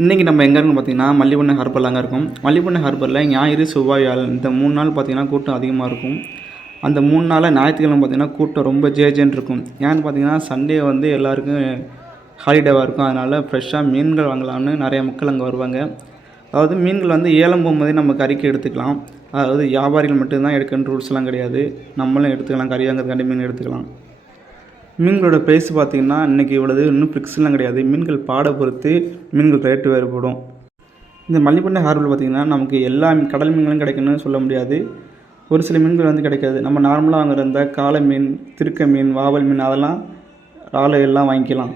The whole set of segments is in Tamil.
இன்றைக்கி நம்ம எங்கே இருக்கோம்னு பார்த்தீங்கன்னா மல்லிபண்ணை ஹார்பர்லாங்க அங்கே இருக்கும். மல்லிப்பண்ணை ஹார்பரில் ஞாயிறு செவ்வாய் வியாழன் இந்த மூணு நாள் பார்த்தீங்கன்னா கூட்டம் அதிகமாக இருக்கும். அந்த மூணு நாளில் ஞாயிற்றுக்கிழமை பார்த்தீங்கன்னா கூட்டம் ரொம்ப ஜேஜேன்னு இருக்கும். ஏன்னு பார்த்தீங்கன்னா சண்டே வந்து எல்லாருக்கும் ஹாலிடேவாக இருக்கும். அதனால் ஃப்ரெஷ்ஷாக மீன்கள் வாங்கலாம்னு நிறைய மக்கள் அங்கே வருவாங்க. அதாவது மீன்கள் வந்து ஏலம் போகும்போதே நம்ம கறிக்கு எடுத்துக்கலாம். அதாவது வியாபாரிகள் மட்டும்தான் எடுக்கணும் ரூல்ஸ்லாம் கிடையாது. நம்மளும் எடுத்துக்கலாம். கறி வாங்குறதுக்காண்டி மீன் எடுத்துக்கலாம். மீன்களோட ப்ரைஸ் பார்த்தீங்கன்னா இன்றைக்கி இவ்வளவு இன்னும் ஃபிக்ஸ்லாம் கிடையாது. மீன்கள் பாட பொறுத்து மீன்கள் ரேட்டு வேறுபடும். இந்த மல்லிப்பண்ணை ஹார்பரில் பார்த்திங்கன்னா நமக்கு எல்லா மீன் கடல் மீன்களும் கிடைக்கணும்னு சொல்ல முடியாது. ஒரு சில மீன்கள் வந்து கிடைக்காது. நம்ம நார்மலாக வாங்குற இந்த காளை மீன் திருக்க மீன் வாவல் மீன் அதெல்லாம் இறால் எல்லாம் வாங்கிக்கலாம்.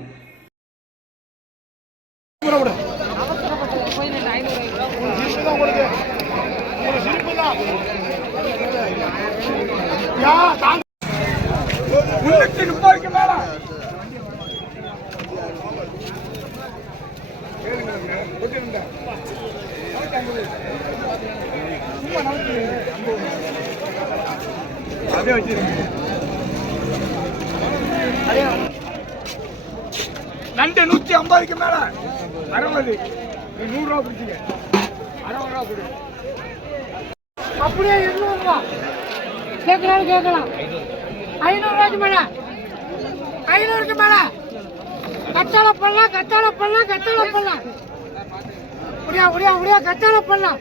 நண்டு நூத்தி ஐம்பதுக்கு மேல அறுபது நீ நூறு ரூபா அறுபது ரூபா கொடு அப்படியே இருநூறுவா கேட்கலாம் கேட்கலாம் ஐநூறுரூவாய்க்கு மேல ஐநூறுக்கு மேல கத்தாழை பண்ணலாம் கத்தாழை பண்ணலாம் கத்தாழை பண்ணலாம் முடியா அப்படியா அப்படியா கத்தாழை பண்ணலாம்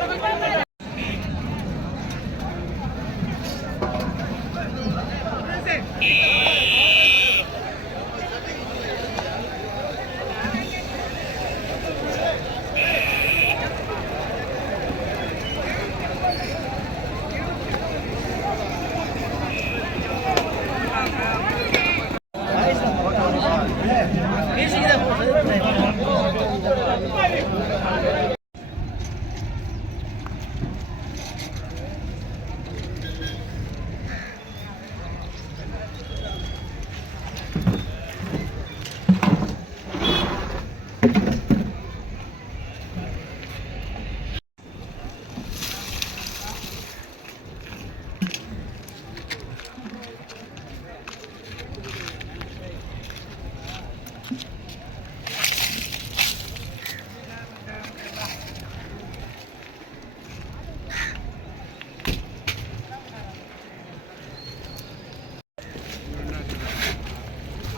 Yeah.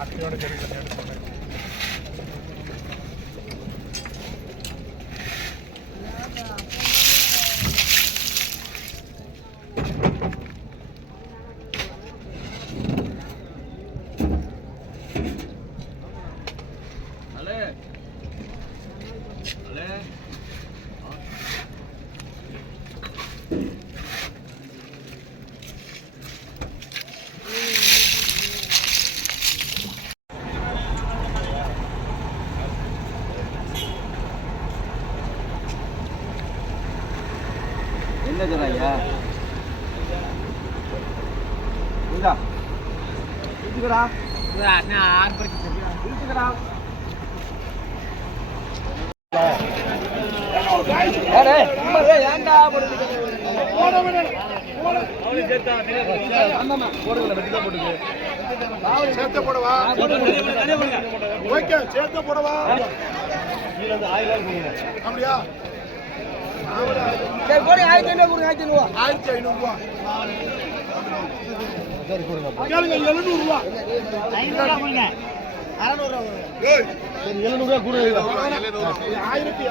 கம்பளம் பண்ண கூட எழுநூத்தி ஐம்பது என்ன சொல்கிறாங்க இதா இதுக்கடா இதுக்கடா சேர்த்து போடவா. ஓகே சேர்த்து போடவா. அப்படியா? ஆயிரத்தி ஐநூறு ரூபா. கேளுங்க எழுநூறு ரூபா. ஏய், ஆயிரத்தி